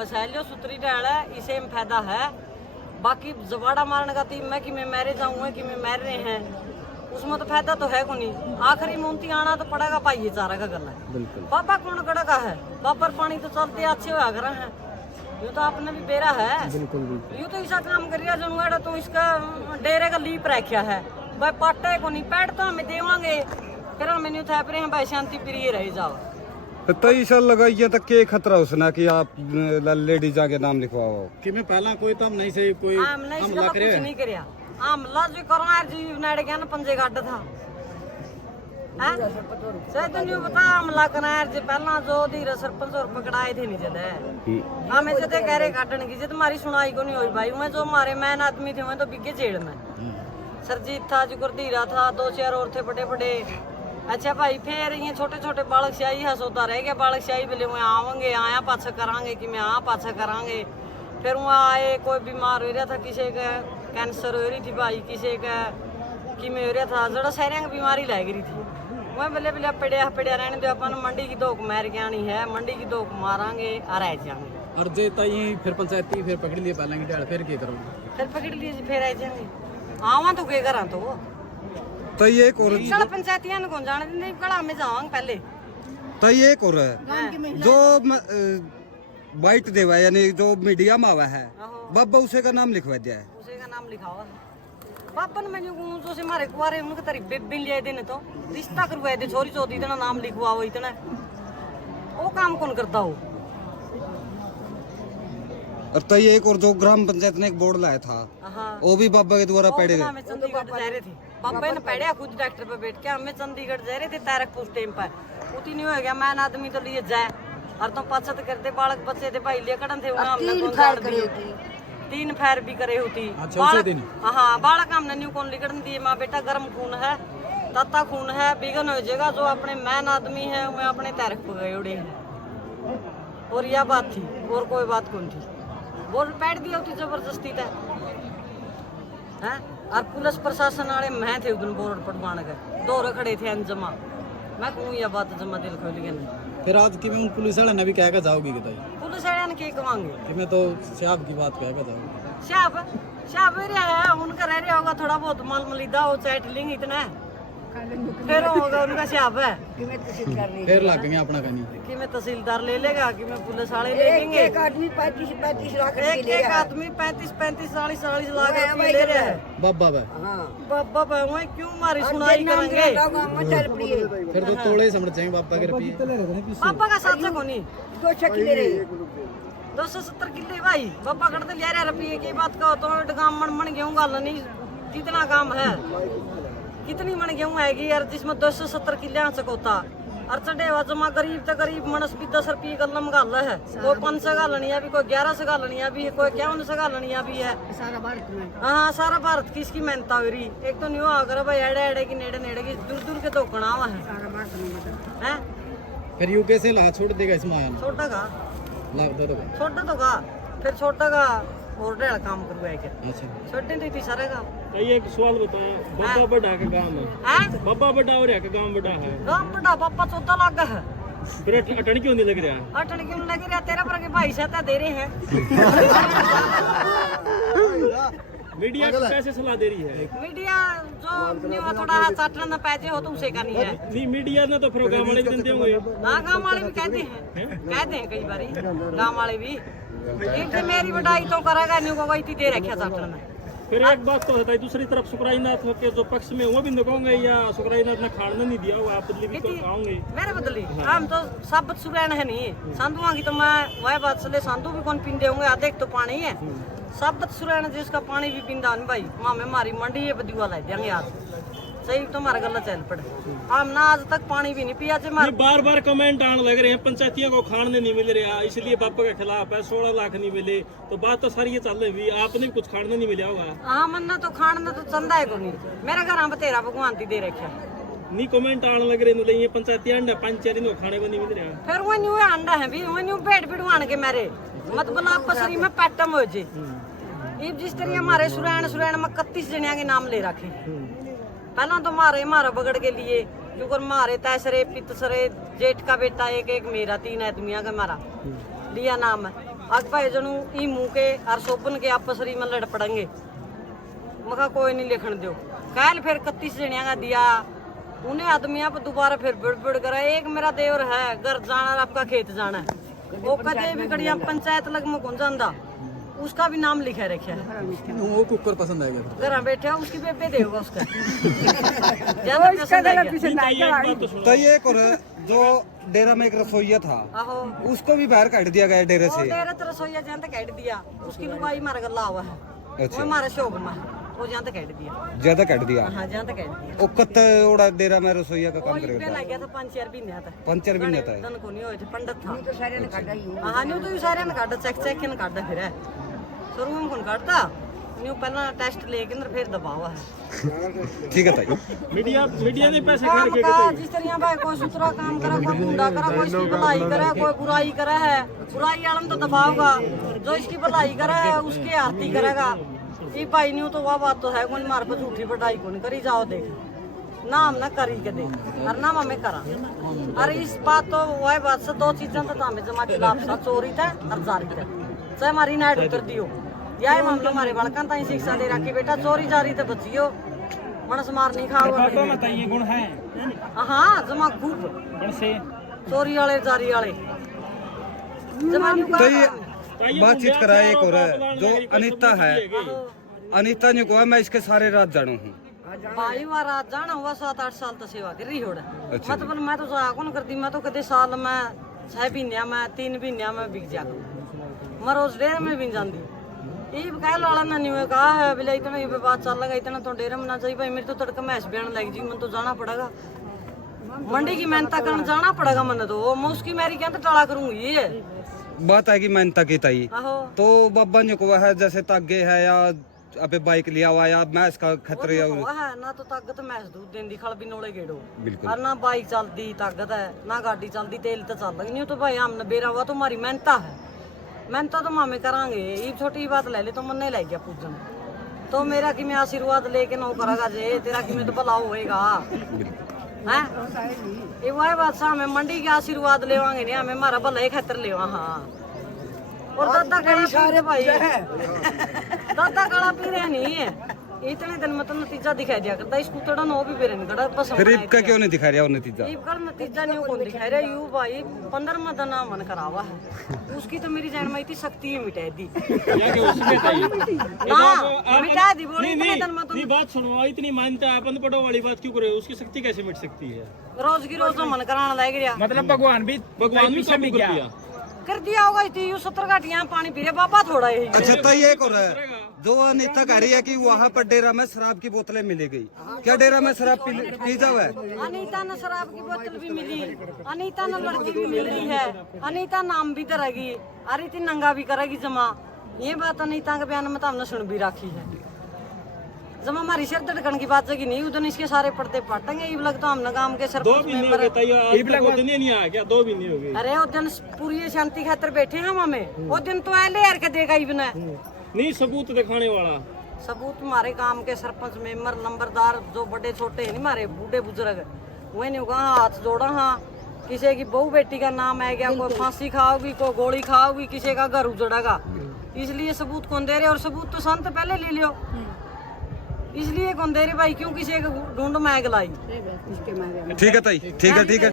बसा लियो सुतरी डाल है, इसे में फायदा है। बाकी जबाड़ा मारने का तीन मैं कि मैं मैरे जाऊंगा कि मैं मैर रहे हैं, उसमें तो फायदा तो है को नहीं। आखिरी मूंती आना तो पड़ेगा पाइए चारा का गला है। बाबा कौन कड़ा का है, बापर पानी तो चलते अच्छे हुआ कर हैं। यूँ तो आपने भी बेरा है, यूँ तो ऐसा काम करिए जो तो इसका डेरे का लीप रखा है भाई, पाटे को नहीं पैड तो हमें देवांगे, फिर हम मेन्यू था पर भाई शांति प्रिय रह जाओ। तो ईसा लगाइए तक के खतरा उसना कि आप लेडीज आगे नाम लिखवाओ कि मैं पहला कोई तम नहीं से कोई हमला कुछ नहीं करया, हमला जो करना है जी नेड़ गया ना पंजे गाड था हैं सही तो नहीं बता हमला करना है जी। पहला जो धीरे सरपंच और पकड़ाए थे नहीं जदे हमें जदे कह रहे काटने की जद हमारी सुनाई को नहीं हुई भाई। मैं जो हमारे मैन आदमी थे मैं तो बिके जेल में, सरजीत था जी गुरधीरा था, 2-4 और थे बड़े बड़े। अच्छा भाई फिर ये छोटे छोटे बालक शाही हंसोता रह गया, बालक शाही बोले वहाँ आवेंगे आया पाछा करांगे कि मैं आ पाछा करांगे। फिर वहाँ आए कोई बीमार हो रहा था, किसी का कैंसर हो रही थी भाई, किसी का किमें हो रहा था, जड़ा सारे बीमारी लग रही थी। मैं बोले बोले पड़िया पड़िया रहने दो, अपन मंडी की धोख मार के आनी है, मंडी की धोख मारांगे आ रह जाएंगे। और जे तई फिर पंचायती फिर पकड़ लिए पहला की डाल फिर क्या करोगे? फिर पकड़ लिए जी फिर आ जाएंगे। आवा तो क्या करा तो ये कोर साला पंचायतियां ने कौन जाने नहीं कड़ा में जावांगे पहले। तो ये कोर जो वाइट देवा यानी जो मीडिया में आवा है बाबा उसे का नाम लिखवा दिया है, उसे का नाम लिखा हुआ बाबा ने मैंने जो से मारे कुआरे उनके तारी बेबिन ले देने तो रिश्ता करवाए दे, छोरी चौथी इतना नाम लिखवा हो इतना वो काम कौन करता हो। और तो ये एक और जो ग्राम पंचायत ने एक बोर्ड लाया था वो भी बाबा के द्वारा पढ़े गए। हमें चंडीगढ़ जा रहे थे, बाबा ने पढ़ा खुद डॉक्टर पे बैठ के, हमें चंडीगढ़ जा रहे थे तारकपुर टाइम पर उती नहीं हो गया। मैं आदमी तो लिए जाए और तो पछत करते बालक बच्चे थे भाई ले कड़न थे हमने 3 फायर भी करे होती। हाँ बालक हमने न्यू कौन लिखन दिए, माँ बेटा गर्म खून है तत्ता खून है बिगन हो जाएगा। जो अपने मैन आदमी है मैं अपने तारक पे गए उड़े हैं और यह बात थी और कोई बात कौन थी। बोल बैठ दिया होती जबरदस्ती था हैं। और पुलिस प्रशासन वाले मैं थे उधर बोर्ड पटवाने के 2 खड़े थे अनजमा। मैं कहूँ यह बात जमा दिल खोल के नहीं। फिर आज कि मैं उन पुलिस वाले ने भी कह के जाओगी कि पुलिस वाले ने क्या कमांगे कि मैं तो शाहब की बात कह के जाऊंगी। शाहब है उनका रह रहा होगा थोड़ा बहुत माल मलिदा हो चैट लिंग इतना फिर होगा उनका शाहब है। फिर लग गए अपना कहीं कि मैं तहसीलदार ले लेगा कि मैं पुलिस वाले ले लेंगे। एक आदमी 35 लाख एक आदमी 35 40 लाख ले रहा है बाबा बे। बाबा बे मैं क्यों मारी सुनाई करेंगे। फिर तो तोड़े समझ जाएंगे बाबा के रुपये। बाबा का 700 को नहीं 270 किले भाई बाबा करते ले रहे रुपये की बात कहो तो गाँव मन गेहूँ गाल नहीं कितना काम है, कितनी मन गेहूँ आएगी यार जिसमें 270 किले सकोता और चढ़े जमा गरीब तो गरीब मनस भी 10 रुपये गलम गाल है, कोई 5 से गालनिया भी, कोई 11 से गालनिया भी है, कोई 51 से गालनिया भी है। हाँ सारा भारत की इसकी मेहनत हो रही। एक तो न्यू अगर भाई एड़े एड़े की नेड़े नेड़े की दूर दूर के धोकना हुआ है। फिर यूके से ला छोड़ देगा इसमें आया छोटा का लाभ दो छोटा तो का फिर छोटा का और डेढ़ काम करवाए के अच्छा छोटे नहीं थी सारे का। ये एक सवाल बताओ, बाबा बड़ा का गांव है, बाबा बड़ा और का गांव बड़ा है, गांव बड़ा बाबा 14 लाख का है। फिर अटन क्यों नहीं लग रहा? अटन क्यों लग रहा तेरा पर के भाई सहता दे रहे हैं। मीडिया को कैसे सलाह दे रही है? मीडिया जो न्यू थोड़ा चाटना ना पैसे हो तो उसे का नहीं है। नहीं मीडिया ने तो फिर गांव वाले भी देते होंगे। हाँ गांव वाले भी कहते हैं कई बारी गांव वाले भी इनसे मेरी बड़ाई तो करेगा न्यू को वही दे रखा चाटना में। फिर एक बात तो बताइए, दूसरी तरफ सुकराईनाथ के जो पक्ष में वो भी नकोंगे या सुकराईनाथ ने खाना नहीं दिया हुआ, आप बदली भी तो आओगे? मेरे बदली हम तो सब सुरैन है नहीं संधुआ की तो मैं वह बात चले संधु भी कौन पींदे होंगे देख तो पानी है सब सुरैन जिसका पानी भी पींदा नहीं भाई मामे हमारी मंडी है बदुआ ला देंगे आज सही तो हमारा गला चल पड़े। हम ना आज तक पानी भी नहीं पिया बार बार कमेंट आने लग रहे हैं पंचायतियों को खाने नहीं मिल रहा इसलिए बापा के खिलाफ है, 16 लाख नहीं मिले तो बात तो सारी ये चल रही है, आपने भी कुछ खाने नहीं मिला होगा। हाँ मन्ना तो खाना तो चंदा है को नहीं मेरा घर बतेरा भगवान ती दे रखा नहीं कमेंट आने लग रहे हैं पंचायती अंडा पंचायती को खाने को नहीं मिल रहा। फिर वो न्यू अंडा है भी वो न्यू पेट पिटवान के मेरे मतलब आप पसरी में पैटम हो जे जिस तरह हमारे सुरैन में 31 जनिया के नाम ले रखे। पहला तो मारा बगड़ के लिए क्योंकि मारे तैसरे पितसरे जेठ का बेटा एक मेरा 3 आदमिया का मारा लिया नाम है आग भाई जनू ई मुंह के और सोपन के आपस में लड़ पड़ेंगे। मखा कोई नहीं लिखण दो। कल फिर 31 जनिया का दिया उन्हें आदमी आप दोबारा फिर बिड़ करा। एक मेरा देवर है घर जाना और आपका खेत जाना है, वो कदे भी कड़िया पंचायत लग में कौन जाता, उसका भी नाम लिखा रखा है। वो कुकर पसंद आएगा घर बैठे हो उसकी बेबे देगा उसका तो ये एक और जो डेरा में एक रसोईया था आहो उसको भी बाहर काट दिया गया डेरे वो से। डेरे तो रसोईया जहाँ तक काट दिया, उसकी लुगाई मारा गला हुआ है, अच्छा। वो हमारे शोभ में वो जहाँ तक काट दिया। ज्यादा काट दिया। हाँ जहाँ तक काट दिया। वो कत ओड़ा डेरा में रसोईया का वो काम इस पे करेगा। लग गया था 5-4 महीने तक। 5-4 महीने तक। तन को नहीं होए थे, पंडित था। हाँ न्यू तो सारे ने काटा, चेक के काटा फिर है। शुरू में कौन काटता? न्यू पहला टेस्ट लेके ना फिर दबावा है। ठीक है ताई। मीडिया ने पैसे काम का जिस तरह भाई कोई सुथरा काम करा, कोई गुंडा करा, कोई इसकी भलाई करे, कोई बुराई करे है, बुराई वाला तो दबाओगा, जो इसकी भलाई करे है उसके आरती करेगा। ये भाई न्यू तो वह बात तो है, कोई मार पर झूठी बढ़ाई को नहीं करी। जाओ देख नाम ना करी के दे और नाम हमें करा। अरे इस बात तो वह बात से 2 चीजें तो हमें जमा खिलाफ था, चोरी था और जारी था। चाहे हमारी नाइट उतर दियो यह मामला हमारे बालकन ताई शिक्षा दे रखी, बेटा चोरी जारी तो बचियो, मनस मार नहीं खाओ। ये गुण है हाँ जमा खूब गुण से चोरी वाले जारी वाले जमा न्यू तो ये का बातचीत करा एक और है जो अनीता है। अनीता ने कहा मैं इसके सारे रात जानू हूँ। भाई वह रात जाना हुआ 7-8 साल तो सेवा कर रही हो। अच्छा मतलब मैं तो जाया कौन करती, मैं तो कदे साल में 6 महीने में 3 महीने में बिक जा मैं रोज डेरे में भी जाती। ये कह लाला ना नहीं कहा है बोले इतना ये बात चल लगा, इतना तो डेरे में ना चाहिए भाई, मेरे तो तड़का मैस बहन लग जी, मन तो जाना पड़ेगा मंडी की मेहनत करने जाना पड़ेगा। मन तो मैं उसकी मेरी क्या टाला करूंगी। ये बात है कि मेहनत की ताई आहो तो बाबा ने कहा है जैसे तागे है या अबे बाइक लिया हुआ या मैं इसका खतरे वो है ना तो ताकत मैस दूध देंदी खल भी नोले गेड़ो बिल्कुल। और ना बाइक चलती ताकत है ना गाड़ी चलती, तेल तो चल नहीं तो भाई हमने बेरा हुआ तुम्हारी मेहनत है, मेहनत तो मामे करांगे। ये छोटी बात ले ले तो मन नहीं लग गया पूजन तो मेरा कि मैं आशीर्वाद लेके ना करेगा जे तेरा कि मैं तो भला होएगा हैं। ये वही बात सा हमें मंडी के आशीर्वाद लेवांगे नहीं, हमें हमारा भला एक खतर लेवा। हाँ और दादा काला सारे भाई दादा काला पी रहे नहीं है इतने दिन में तो नतीजा दिखाई दिया करता। स्कूटर नो भी बेरे निकड़ा बस फिर इसका क्यों नहीं दिखा रहा वो नतीजा? कर नतीजा नहीं कौन दिखाई रहा यू भाई 15 दिन मन करावा है उसकी तो मेरी जान में इतनी शक्ति ही मिटा दी ना मिटा दी बोली इतने दिन में तो नहीं बात सुनो, इतनी मान्यता अपन पटो वाली बात क्यों करे? उसकी शक्ति कैसे मिट सकती है? रोज की रोज मन कराना लग गया। मतलब भगवान भी काबू कर दिया। कर दिया होगा इतनी 70 घाटियां पानी पी रहे बाबा थोड़ा ही। अच्छा तो ये एक और है जो अनीता कह रही है कि वहाँ पर डेरा में शराब की बोतलें मिलेगी। क्या डेरा में शराब पी जाओ है? अनीता ने शराब की बोतल भी मिली, अनीता ने लड़की भी मिली है, अनीता नाम भी करेगी और इतनी नंगा भी करेगी जमा। ये बात अनीता के बयान में तो हमने सुन भी रखी है। जमा हमारी सिर धड़कन की बात है नहीं उधर इसके सारे पर्दे पाटेंगे। ये लगता तो हमने गांव के 2 सरपंच महीने हो मेंबर गए तैयार, वो दिन ही नहीं आया क्या? 2 महीने हो गए। अरे वो दिन पूरी शांति खातर बैठे हम हमें वो दिन तो आए यार के देगा ही बिना नहीं सबूत दिखाने वाला सबूत। हमारे गांव के सरपंच मेंबर नंबरदार जो बड़े छोटे हैं हमारे बूढ़े बुजुर्ग वही नहीं कहा हाथ जोड़ा। हाँ किसी की बहू बेटी का नाम है गया, कोई फांसी खाओगी कोई गोली खाओगी, किसी का घर उजड़ेगा। इसलिए सबूत कौन दे रहे? और सबूत तो संत पहले ले लियो, इसलिए कौन दे रहे भाई? क्यों किसी ढूंढ में लाई। ठीक है ताई, ठीक है ठीक है।